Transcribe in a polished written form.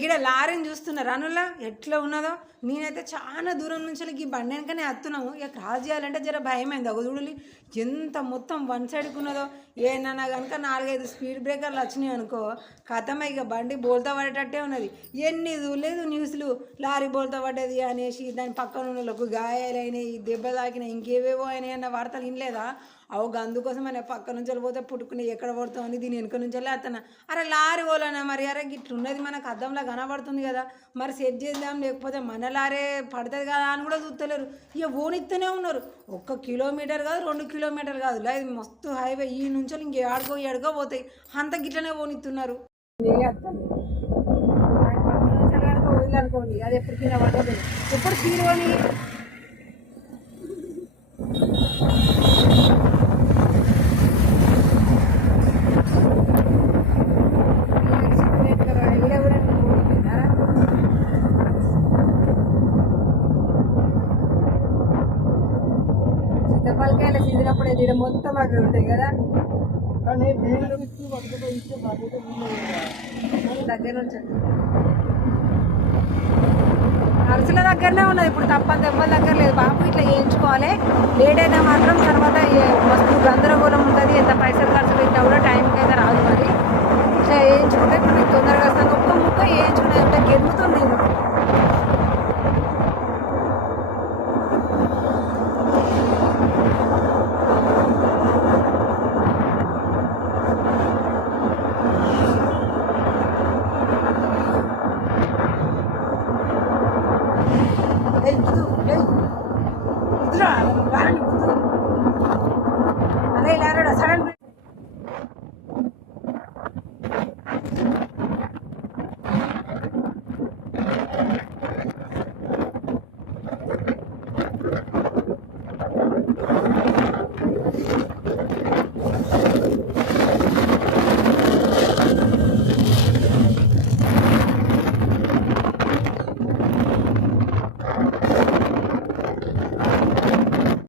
గిడ లారీని చూస్తున్నారు అనులా ఎట్లా ఉన్నదో. నేనైతే చాలా దూరం నుంచి ఈ బండి వెనకనే వస్తున్నాము. ఇక క్రాస్ చేయాలంటే జర భయమైంది. ఒక చూడలి ఎంత మొత్తం వన్ సైడ్కి ఉన్నదో. ఏమన్నా కనుక 4-5 స్పీడ్ బ్రేకర్లు వచ్చినాయి అనుకో కథమే, ఇక బండి బోల్తా పడేటట్టే ఉన్నది. ఎన్ని చూడలేదు న్యూస్లు, లారీ బోల్తా పడ్డది అనేసి, దాని పక్కన ఉన్న వాళ్ళకు గాయాలైనాయి, దెబ్బ తాకినాయి, ఇంకేవేవో అయినాయి అన్న వార్తలు వినలేదా? అందుకోసం అని పక్క నుంచి వెళ్ళిపోతే పుట్టుకుని ఎక్కడ పడుతామని దీని వెనుక నుంచి వెళ్ళి అతను అరే లారీ పోలేనా మరి, అరే ఇట్లున్నది మనకు అద్దంలో కనబడుతుంది కదా, మరి సెట్ చేద్దాం లేకపోతే మన లారీ పడుతుంది కదా అని కూడా చూస్తలేరు. ఇక ఓనిస్తూనే ఉన్నారు. 1 కిలోమీటర్ కాదు, 2 కిలోమీటర్లు కాదు, లేదు మస్తు హైవే. ఈ నుంచి ఇంక ఏడుకో పోతాయి, అంత గిట్లనే ఓనిస్తున్నారు. వదిలనుకోండి, అది ఎప్పుడు కింద పడదు, ఎప్పుడు తీరుని చింతపలకాయలు చిందినప్పుడు ఇది మొత్తం అవి ఉంటాయి కదా. దగ్గర నుంచి నర్సుల దగ్గరనే ఉన్నది ఇప్పుడు, తప్పని దెబ్బల దగ్గర లేదు బాబు. ఇట్లా చేయించుకోవాలి, లేట్ అయితే మాత్రం తర్వాత మస్తు గందరగోళం ఉంటుంది. ఎంత పైసలు ఖర్చు పెట్టినా కూడా టైంకి అయితే రాదు. మరి ఇట్లా వేయించుకుంటే ఇప్పుడు మీకు తొందరగా వస్తాను. ఒక్క ముక్క వేయించుకునే అంటే గెలుగుతుంది నేను. అలా ఇలా సడన్